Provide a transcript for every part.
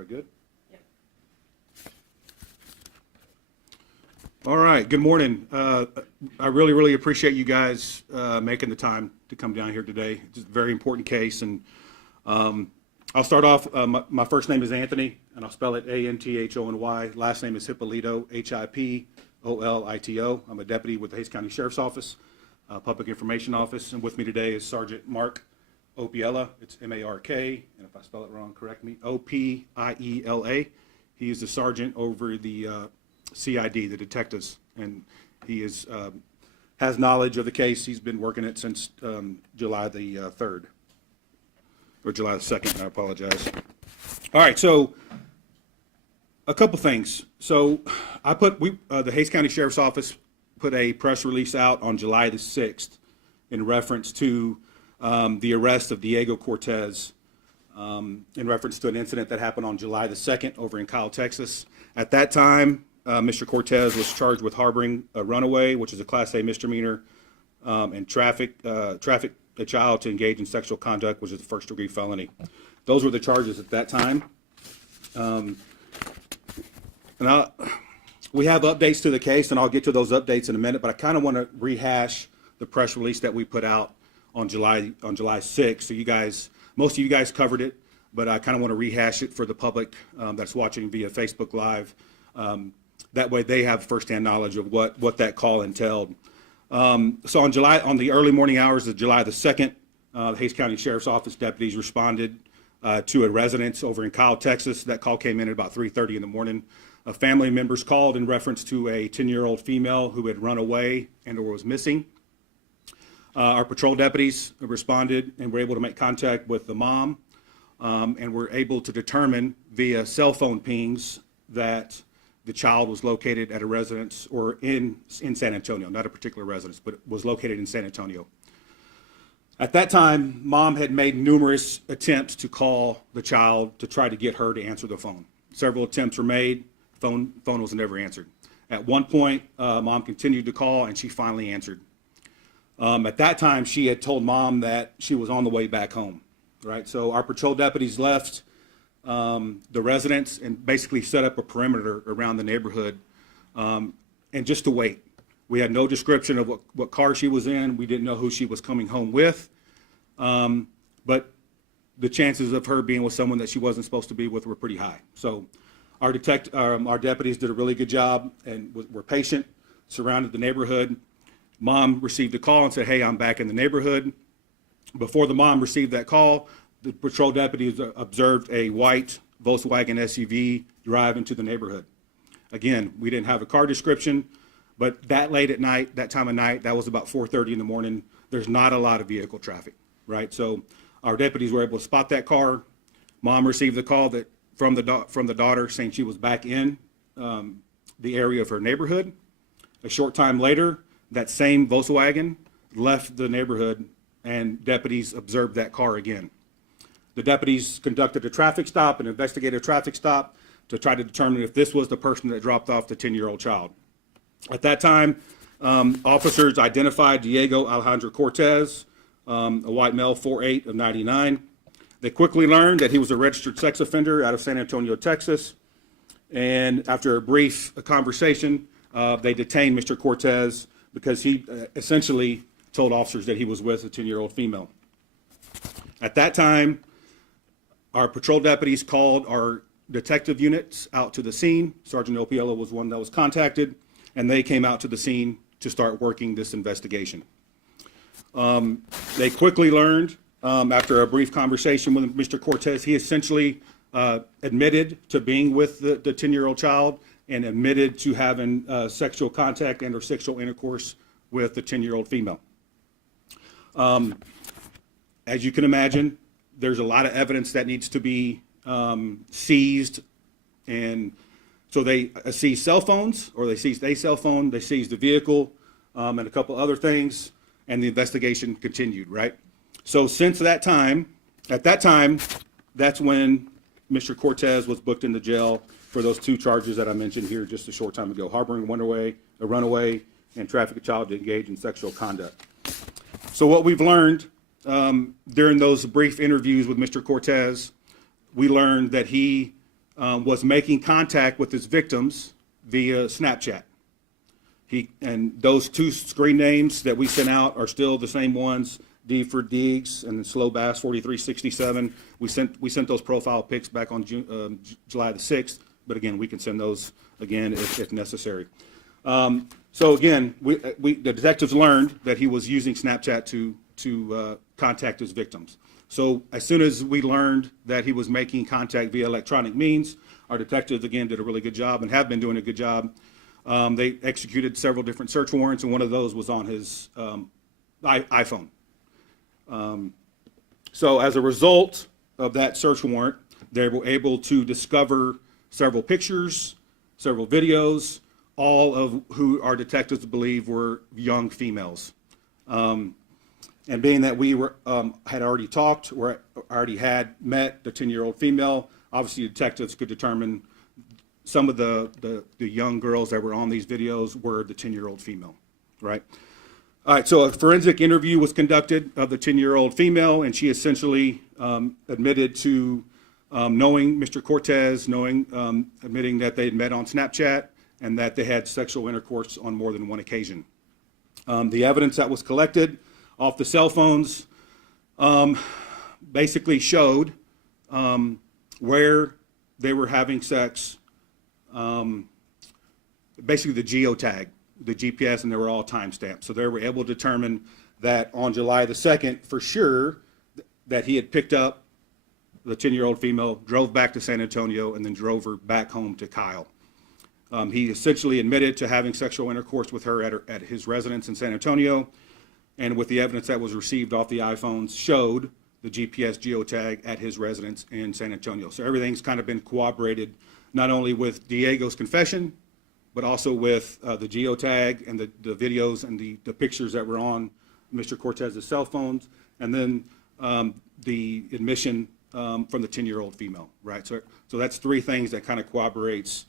Everybody good? Yep. All right, good morning. I really appreciate you guys making the time to come down here today. It's a very important case, and I'll start off. My first name is Anthony, and I'll spell it A-N-T-H-O-N-Y. Last name is Hippolito, H-I-P-O-L-I-T-O. I'm a deputy with the Hays County Sheriff's Office, Public Information Office, and with me today is Sergeant Mark Opiela. It's M-A-R-K, and if I spell it wrong, correct me, O-P-I-E-L-A. He is the sergeant over the CID, the detectives, and he is has knowledge of the case. He's been working it since July the 3rd, or July the 2nd, I apologize. All right, so a couple things. So I put, the Hays County Sheriff's Office put a press release out on July the 6th in reference to the arrest of Diego Cortez, in reference to an incident that happened on July the 2nd over in Kyle, Texas. At that time, Mr. Cortez was charged with harboring a runaway, which is a Class A misdemeanor, and traffic a child to engage in sexual conduct, which is a first-degree felony. Those were the charges at that time. We have updates to the case, and I'll get to those updates in a minute, but I kind of want to rehash the press release that we put out on July 6th. So you guys, most of you guys covered it, but I kind of want to rehash it for the public that's watching via Facebook Live. That way they have firsthand knowledge of what that call entailed. So on the early morning hours of July the 2nd, the Hays County Sheriff's Office deputies responded to a residence over in Kyle, Texas. That call came in at about 3:30 in the morning. Family members called in reference to a 10-year-old female who had run away and or was missing. Our patrol deputies responded and were able to make contact with the mom, and were able to determine via cell phone pings that the child was located at a residence or in San Antonio, not a particular residence, but was located in San Antonio. At that time, mom had made numerous attempts to call the child to try to get her to answer the phone. Several attempts were made. Phone was never answered. At one point, mom continued to call, and she finally answered. At that time, she had told mom that she was on the way back home, right? So our patrol deputies left the residence and basically set up a perimeter around the neighborhood, and just to wait. We had no description of what car she was in. We didn't know who she was coming home with, but the chances of her being with someone that she wasn't supposed to be with were pretty high. So our deputies did a really good job and were patient, surrounded the neighborhood. Mom received a call and said, "Hey, I'm back in the neighborhood." Before the mom received that call, the patrol deputies observed a white Volkswagen SUV drive into the neighborhood. Again, we didn't have a car description, but that late at night, that time of night, that was about 4:30 in the morning. There's not a lot of vehicle traffic, right? So our deputies were able to spot that car. Mom received the call that from the daughter saying she was back in the area of her neighborhood. A short time later, that same Volkswagen left the neighborhood, and deputies observed that car again. The deputies conducted a traffic stop, an investigative traffic stop, to try to determine if this was the person that dropped off the 10-year-old child. At that time, officers identified Diego Alejandro Cortez, a white male, 4'8" of 99. They quickly learned that he was a registered sex offender out of San Antonio, Texas. And after a brief conversation, they detained Mr. Cortez because he essentially told officers that he was with a 10-year-old female. At that time, our patrol deputies called our detective units out to the scene. Sergeant Opiela was one that was contacted, and they came out to the scene to start working this investigation. They quickly learned, after a brief conversation with Mr. Cortez, he essentially admitted to being with the 10-year-old child and admitted to having sexual contact and or sexual intercourse with the 10-year-old female. As you can imagine, there's a lot of evidence that needs to be seized, and so they seized cell phones, or they seized a cell phone, they seized the vehicle, and a couple other things, and the investigation continued, right? So since that time, at that time, that's when Mr. Cortez was booked into jail for those two charges that I mentioned here just a short time ago: harboring a runaway, and traffic a child to engage in sexual conduct. So what we've learned during those brief interviews with Mr. Cortez, we learned that he was making contact with his victims via Snapchat. And those two screen names that we sent out are still the same ones, D for Deegs and then Slow Bass 4367. We sent those profile pics back on July the 6th, but again, we can send those again if necessary. So again, the detectives learned that he was using Snapchat to contact his victims. So as soon as we learned that he was making contact via electronic means, our detectives again did a really good job and have been doing a good job. They executed several different search warrants, and one of those was on his iPhone. So as a result of that search warrant, they were able to discover several pictures, several videos, all of who our detectives believe were young females. And being that we had already talked or already had met the 10-year-old female, obviously detectives could determine some of the young girls that were on these videos were the 10-year-old female, right? All right, so a forensic interview was conducted of the 10-year-old female, and she essentially admitted to knowing Mr. Cortez, admitting that they had met on Snapchat and that they had sexual intercourse on more than one occasion. The evidence that was collected off the cell phones basically showed where they were having sex, basically the geotag, the GPS, and they were all timestamped. So they were able to determine that on July the 2nd, for sure, that he had picked up the 10-year-old female, drove back to San Antonio, and then drove her back home to Kyle. He essentially admitted to having sexual intercourse with her at his residence in San Antonio, and with the evidence that was received off the iPhones showed the GPS geotag at his residence in San Antonio. So everything's kind of been corroborated, not only with Diego's confession, but also with the geotag and the videos and the pictures that were on Mr. Cortez's cell phones, and then the admission from the 10-year-old female, right? So that's three things that kind of corroborates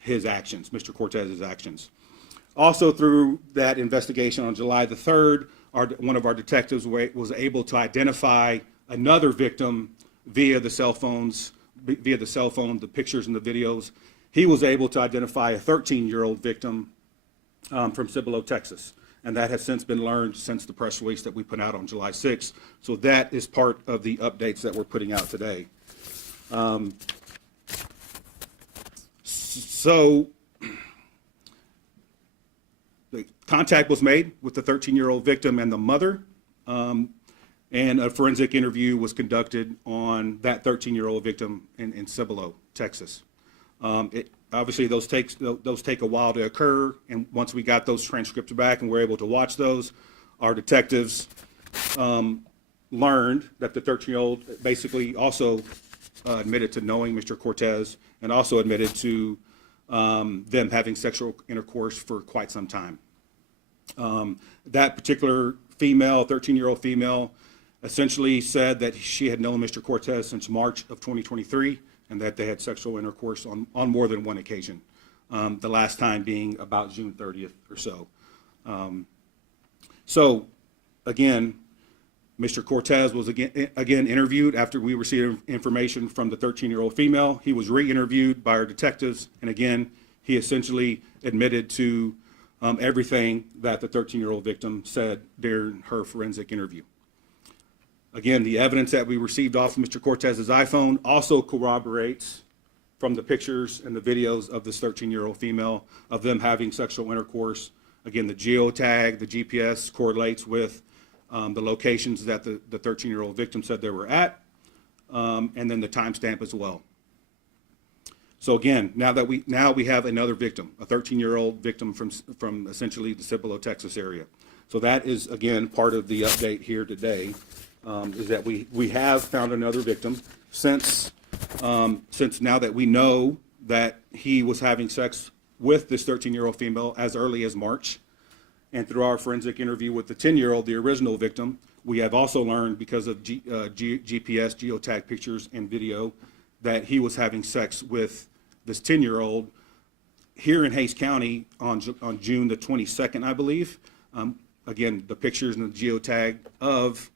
his actions, Mr. Cortez's actions. Also, through that investigation on July the 3rd, one of our detectives was able to identify another victim via the cell phone, the pictures and the videos. He was able to identify a 13-year-old victim from Cibolo, Texas. And that has since been learned since the press release that we put out on July 6th. So that is part of the updates that we're putting out today. So the contact was made with the 13-year-old victim and the mother, and a forensic interview was conducted on that 13-year-old victim in Cibolo, Texas. Obviously, those take a while to occur, and once we got those transcripts back and were able to watch those, our detectives learned that the 13-year-old basically also admitted to knowing Mr. Cortez and also admitted to them having sexual intercourse for quite some time. That particular female, 13-year-old female, essentially said that she had known Mr. Cortez since March of 2023 and that they had sexual intercourse on more than one occasion, the last time being about June 30th or so. So, again, Mr. Cortez was again interviewed after we received information from the 13-year-old female. He was re-interviewed by our detectives, and again, he essentially admitted to everything that the 13-year-old victim said during her forensic interview. Again, the evidence that we received off of Mr. Cortez's iPhone also corroborates from the pictures and the videos of this 13-year-old female of them having sexual intercourse. Again, the geotag, the GPS correlates with the locations that the 13-year-old victim said they were at, and then the timestamp as well. So again, now we have another victim, a 13-year-old victim from essentially the Cibolo, Texas area. So that is, again, part of the update here today, is that we have found another victim since now that we know that he was having sex with this 13-year-old female as early as March. And through our forensic interview with the 10-year-old, the original victim, we have also learned because of GPS, geotag pictures and video, that he was having sex with this 10-year-old here in Hays County on June the 22nd, I believe. Again, the pictures and the geotag of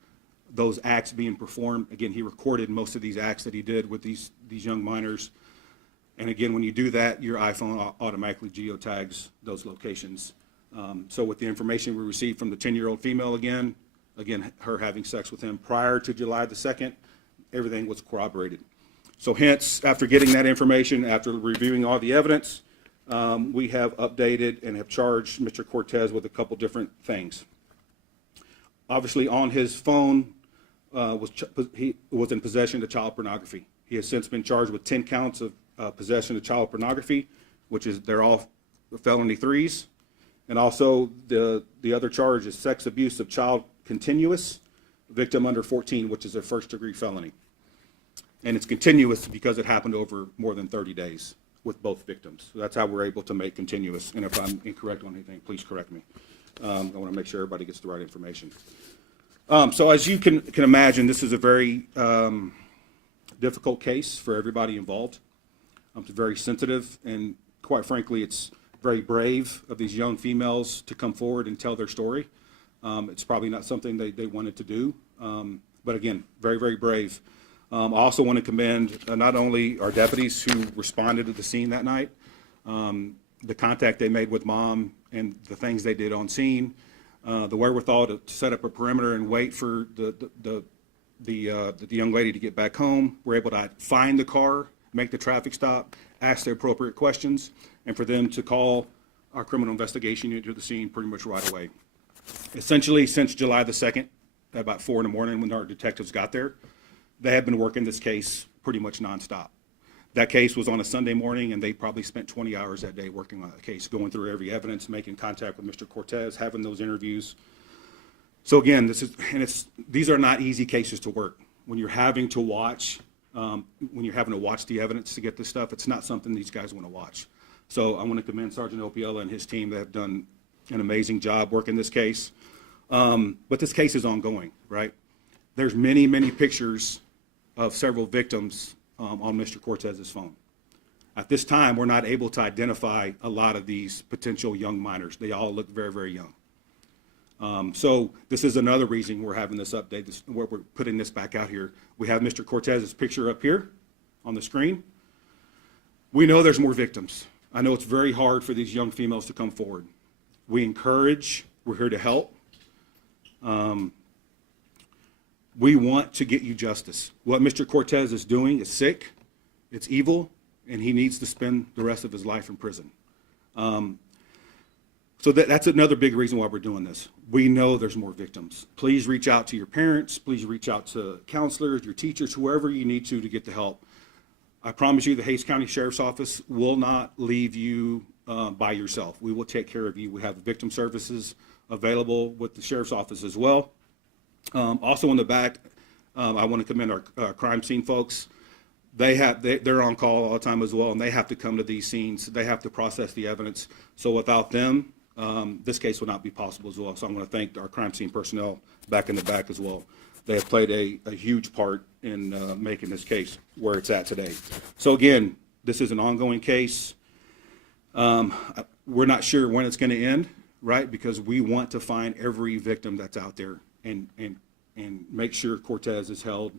those acts being performed. Again, he recorded most of these acts that he did with these these young minors. And again, when you do that, your iPhone automatically geotags those locations. So with the information we received from the 10-year-old female again, her having sex with him prior to July the 2nd, everything was corroborated. So hence, after getting that information, after reviewing all the evidence, we have updated and have charged Mr. Cortez with a couple different things. Obviously, on his phone, he was in possession of child pornography. He has since been charged with 10 counts of possession of child pornography, they're all felony 3s. And also, the other charge is sex abuse of child continuous, victim under 14, which is a first-degree felony. And it's continuous because it happened over more than 30 days with both victims. So that's how we're able to make continuous. And if I'm incorrect on anything, please correct me. I want to make sure everybody gets the right information. So as you can imagine, this is a very difficult case for everybody involved. It's very sensitive, and quite frankly, it's very brave of these young females to come forward and tell their story. It's probably not something they wanted to do, but again, very, very brave. I also want to commend not only our deputies who responded to the scene that night, the contact they made with mom and the things they did on scene, the wherewithal to set up a perimeter and wait for the young lady to get back home. We're able to find the car, make the traffic stop, ask the appropriate questions, and for them to call our criminal investigation unit to the scene pretty much right away. Essentially, since July the 2nd, at about 4 in the morning when our detectives got there, they have been working this case pretty much nonstop. That case was on a Sunday morning, and they probably spent 20 hours that day working on the case, going through every evidence, making contact with Mr. Cortez, having those interviews. So again, these are not easy cases to work. When you're having to watch, the evidence to get this stuff, it's not something these guys want to watch. So I want to commend Sergeant Opiella and his team that have done an amazing job working this case. But this case is ongoing, right? There's many, many pictures of several victims on Mr. Cortez's phone. At this time, we're not able to identify a lot of these potential young minors. They all look very, very young. So this is another reason we're having this update, we're putting this back out here. We have Mr. Cortez's picture up here on the screen. We know there's more victims. I know it's very hard for these young females to come forward. We encourage, we're here to help. We want to get you justice. What Mr. Cortez is doing is sick, it's evil, and he needs to spend the rest of his life in prison. So that's another big reason why we're doing this. We know there's more victims. Please reach out to your parents. Please reach out to counselors, your teachers, whoever you need to get the help. I promise you the Hays County Sheriff's Office will not leave you by yourself. We will take care of you. We have victim services available with the Sheriff's Office as well. Also in the back, I want to commend our crime scene folks. They're on call all the time as well, and they have to come to these scenes. They have to process the evidence. So without them, this case would not be possible as well. So I'm going to thank our crime scene personnel back in the back as well. They have played a huge part in making this case where it's at today. So again, this is an ongoing case. We're not sure when it's going to end, right? Because we want to find every victim that's out there and make sure Cortez is held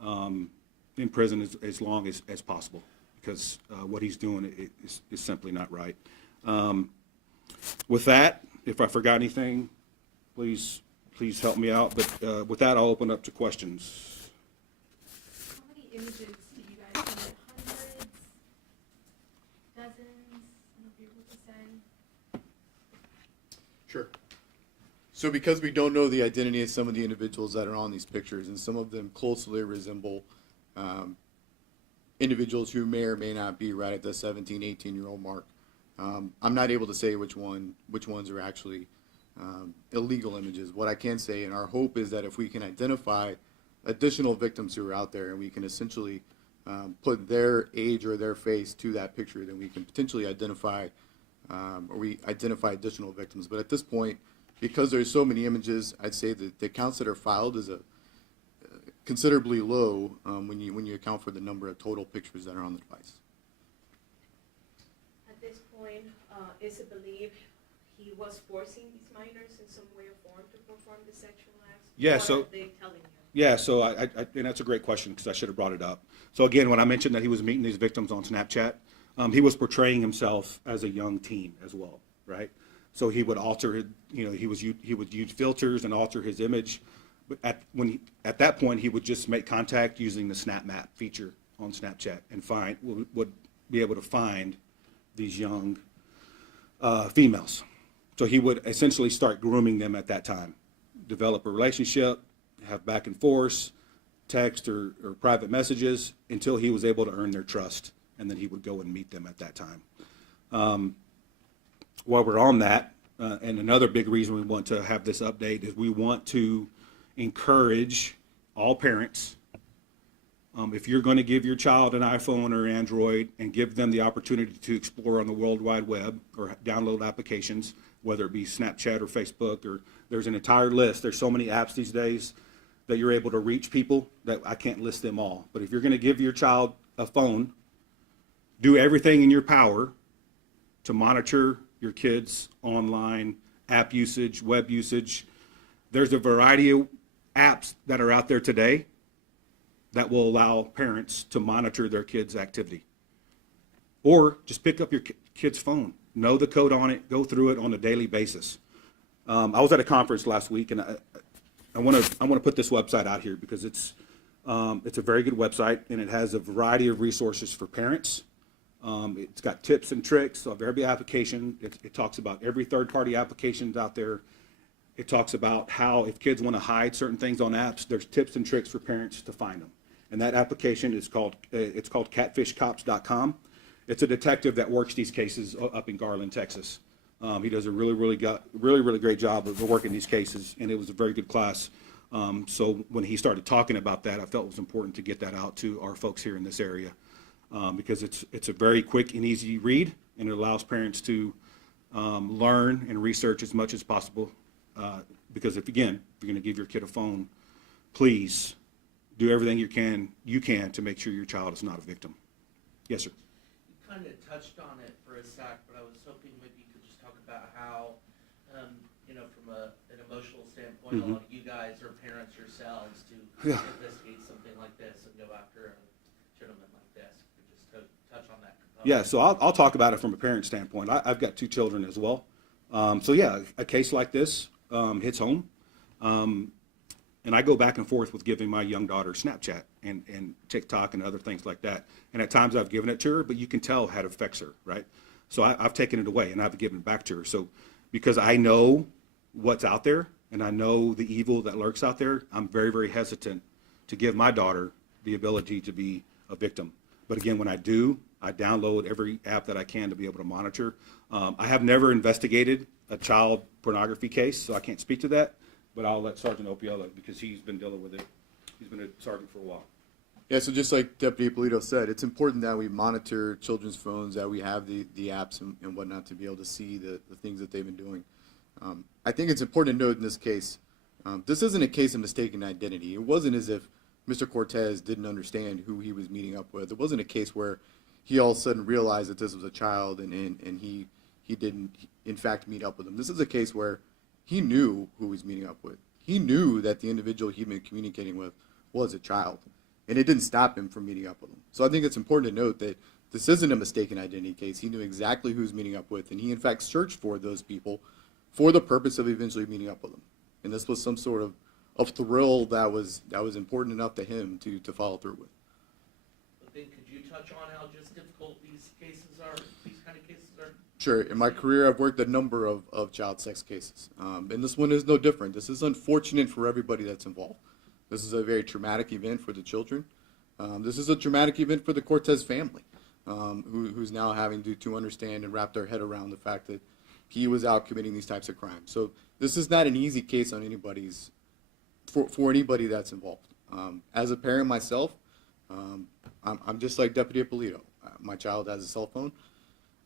in prison as long as possible, because what he's doing is simply not right. With that, if I forgot anything, please help me out. But with that, I'll open up to questions. How many images do you guys submit? Hundreds? Dozens? I don't know if you're able to say. Sure. So because we don't know the identity of some of the individuals that are on these pictures, and some of them closely resemble individuals who may or may not be right at the 17, 18-year-old mark, I'm not able to say which ones are actually illegal images. What I can say, and our hope is that if we can identify additional victims who are out there and we can essentially put their age or their face to that picture, then we can potentially identify additional victims. But at this point, because there's so many images, I'd say that the counts that are filed is considerably low when you account for the number of total pictures that are on the device. At this point, is it believed he he was forcing these minors in some way or form to perform the sexual acts? Yeah, Or so- are they telling you? Yeah, so and that's a great question because I should have brought it up. So again, when I mentioned that he was meeting these victims on Snapchat, he was portraying himself as a young teen as well, right? So he would alter, he would use filters and alter his image. But at that point, he would just make contact using the Snap Map feature on Snapchat and would be able to find these young females. So he would essentially start grooming them at that time, develop a relationship, have back and forth, text or private messages until he was able to earn their trust, and then he would go and meet them at that time. While we're on that, and another big reason we want to have this update is we want to encourage all parents, if you're going to give your child an iPhone or Android and give them the opportunity to explore on the World Wide Web or download applications, whether it be Snapchat or Facebook, or there's an entire list. There's so many apps these days that you're able to reach people that I can't list them all. But if you're going to give your child a phone, do everything in your power to monitor your kids' online app usage, web usage. There's a variety of apps that are out there today that will allow parents to monitor their kids' activity. Or just pick up your kid's phone, know the code on it, go through it on a daily basis. I was at a conference last week, and I want to put this website out here because it's a very good website, and it has a variety of resources for parents. It's got tips and tricks of every application. It talks about every third-party applications out there. It talks about how if kids want to hide certain things on apps, there's tips and tricks for parents to find them. And that application is called catfishcops.com. It's a detective that works these cases up in Garland, Texas. He does a really great job of working these cases, and it was a very good class. So when he started talking about that, I felt it was important to get that out to our folks here in this area, because it's a very quick and easy read, and it allows parents to learn and research as much as possible. Because if you're going to give your kid a phone, please do everything you can to make sure your child is not a victim. Yes, sir. You kind of touched on it for a sec, but I was hoping maybe you could just talk about how, from an emotional standpoint, a lot of you guys are parents yourselves to investigate something like this and go after a gentleman like this. Just to touch on that component. Yeah, so I'll talk about it from a parent standpoint. I've got 2 children as well. So yeah, a case like this hits home. And I go back and forth with giving my young daughter Snapchat and TikTok and other things like that. And at times I've given it to her, but you can tell how it affects her, right? So I've taken it away and I've given it back to her. So because I know what's out there and I know the evil that lurks out there, I'm very hesitant to give my daughter the ability to be a victim. But again, when I do, I download every app that I can to be able to monitor. I have never investigated a child pornography case, so I can't speak to that. But I'll let Sergeant Opiella, because he's been dealing with it. He's been a sergeant for a while. Yeah, so just like Deputy Polito said, it's important that we monitor children's phones, that we have the apps and whatnot to be able to see the things that they've been doing. I think it's important to note in this case, this isn't a case of mistaken identity. It wasn't as if Mr. Cortez didn't understand who he was meeting up with. It wasn't a case where he all of a sudden realized that this was a child and he didn't, in fact, meet up with him. This is a case where he knew who he was meeting up with. He knew that the individual he'd been communicating with was a child, and it didn't stop him from meeting up with him. So I think it's important to note that this isn't a mistaken identity case. He knew exactly who he was meeting up with, and he, in fact, searched for those people for the purpose of eventually meeting up with them. And this was some sort of thrill that was important enough to him to follow through with. But then could you touch on how just difficult these cases are, these kind of cases are? Sure. In my career, I've worked a number of child sex cases, and this one is no different. This is unfortunate for everybody that's involved. This is a very traumatic event for the children. This is a traumatic event for the Cortez family, who's now having to understand and wrap their head around the fact that he was out committing these types of crimes. So this is not an easy case on for anybody that's involved. As a parent myself, I'm just like Deputy Ippolito. My child has a cell phone.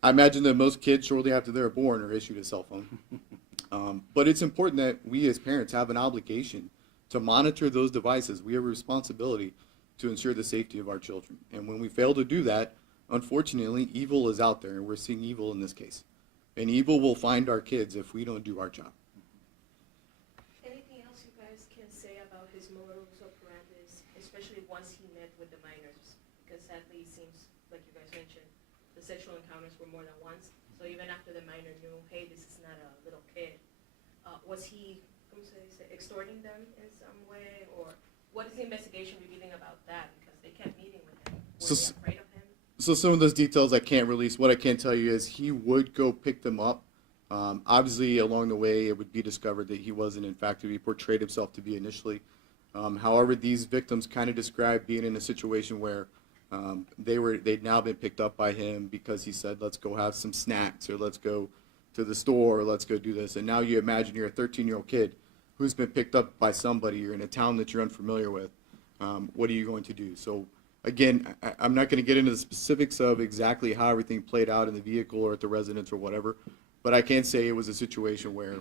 I imagine that most kids shortly after they're born are issued a cell phone. But it's important that we as parents have an obligation to monitor those devices. We have a responsibility to ensure the safety of our children. And when we fail to do that, unfortunately, evil is out there, and we're seeing evil in this case. And evil will find our kids if we don't do our job. Anything else you guys can say about his modus operandi, especially once he met with the minors? Because sadly, it seems, like you guys mentioned, the sexual encounters were more than once. So even after the minor knew, hey, this is not a little kid, was he, extorting them in some way? Or what is the investigation revealing about that? Because they kept meeting with him. Were they afraid of him? So some of those details I can't release. What I can tell you is he would go pick them up. Obviously, along the way, it would be discovered that he wasn't, in fact, who he portrayed himself to be initially. However, these victims kind of described being in a situation where they'd now been picked up by him because he said, let's go have some snacks, or let's go to the store, or let's go do this. And now you imagine you're a 13-year-old kid who's been picked up by somebody. You're in a town that you're unfamiliar with. What are you going to do? So again, I'm not going to get into the specifics of exactly how everything played out in the vehicle or at the residence or whatever, but I can say it was a situation where,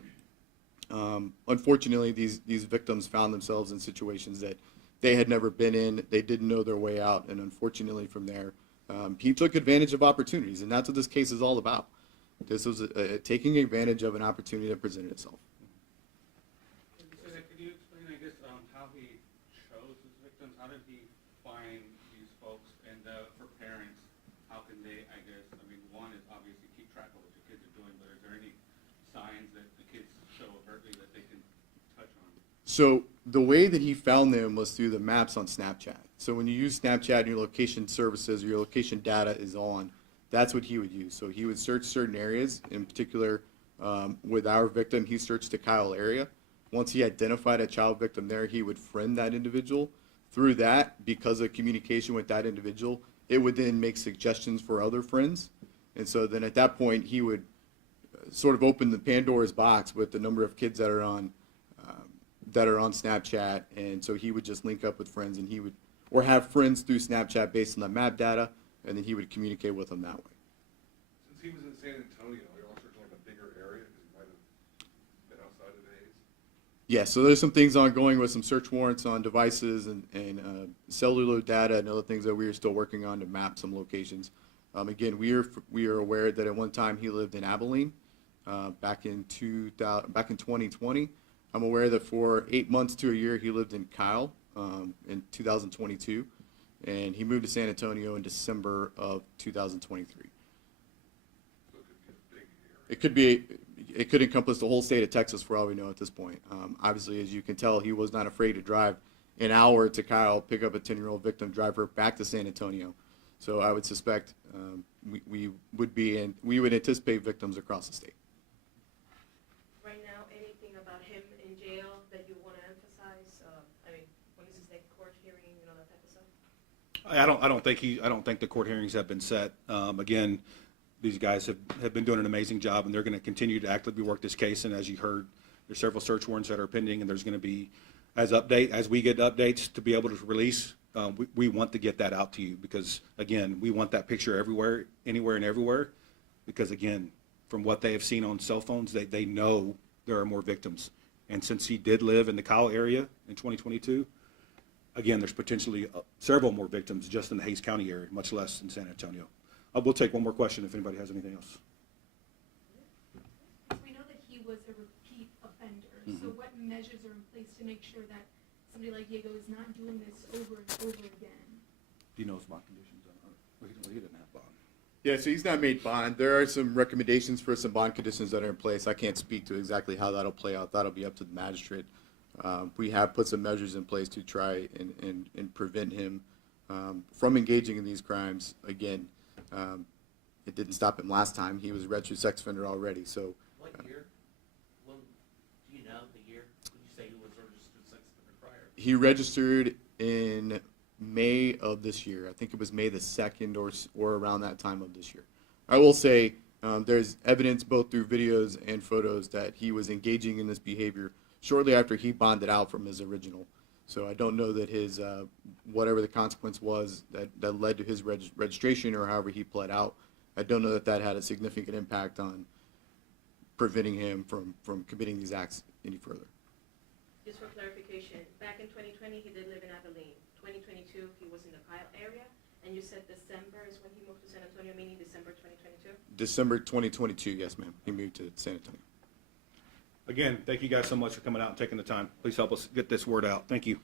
unfortunately, these victims found themselves in situations that they had never been in. They didn't know their way out, and unfortunately from there, he took advantage of opportunities, and that's what this case is all about. This was taking advantage of an opportunity that presented itself. Can you explain, I guess, how he chose his victims? How did he find these folks? And for parents, how can they, I guess, I mean, one is obviously keep track of what your kids are doing, but is there any signs that the kids show overtly that they can touch on? So the way that he found them was through the maps on Snapchat. So when you use Snapchat and your location services or your location data is on, that's what he would use. So he would search certain areas. In particular, with our victim, he searched the Kyle area. Once he identified a child victim there, he would friend that individual. Through that, because of communication with that individual, it would then make suggestions for other friends. And so then at that point, he would sort of open the Pandora's box with the number of kids that are on Snapchat. And so he would just link up with friends, and he would, or have friends through Snapchat based on the map data, and then he would communicate with them that way. Since he was in San Antonio, you're all searching like a bigger area because he might have been outside of the haze? Yeah, so there's some things ongoing with some search warrants on devices and cellular data and other things that we are still working on to map some locations. Again, we are aware that at one time he lived in Abilene back in 2020. I'm aware that for 8 months to a year he lived in Kyle in 2022, and he moved to San Antonio in December of 2023. So it could be a big area. It could encompass the whole state of Texas for all we know at this point. Obviously, as you can tell, he was not afraid to drive an hour to Kyle, pick up a 10-year-old victim, drive her back to San Antonio. So I would suspect we would anticipate victims across the state. Right now, anything about him in jail that you want to emphasize? I mean, when is his next court hearing, you know, that type of stuff? I don't think the court hearings have been set. Again, these guys have been doing an amazing job, and they're going to continue to actively work this case. And as you heard, there's several search warrants that are pending, and there's going to be, as we get updates to be able to release, we want to get that out to you because, again, we want that picture everywhere, anywhere and everywhere, because, again, from what they have seen on cell phones, they know there are more victims. And since he did live in the Kyle area in 2022, again, there's potentially several more victims just in the Hays County area, much less in San Antonio. We'll take one more question if anybody has anything else. We know that he was a repeat offender, so what measures are in place to make sure that somebody like Diego is not doing this over and over again? Do you know his bond conditions? He didn't have bond. Yeah, so he's not made bond. There are some recommendations for some bond conditions that are in place. I can't speak to exactly how that'll play out. That'll be up to the magistrate. We have put some measures in place to try and prevent him from engaging in these crimes again. It didn't stop him last time. He was a registered sex offender already. So, What year? When, do you know the year? Would you say he was registered sex offender prior? he registered in May of this year. I think it was May the 2nd or around that time of this year. I will say there's evidence both through videos and photos that he was engaging in this behavior shortly after he bonded out from his original. So I don't know that his, whatever the consequence was that led to his registration or however he pled out, I don't know that had a significant impact on preventing him from committing these acts any further. Just for clarification, back in 2020, he did live in Abilene. 2022, he was in the Kyle area, And you said December is when he moved to San Antonio, meaning December 2022? December 2022, yes, ma'am. He moved to San Antonio. Again, thank you guys so much for coming out and taking the time. Please help us get this word out. Thank you.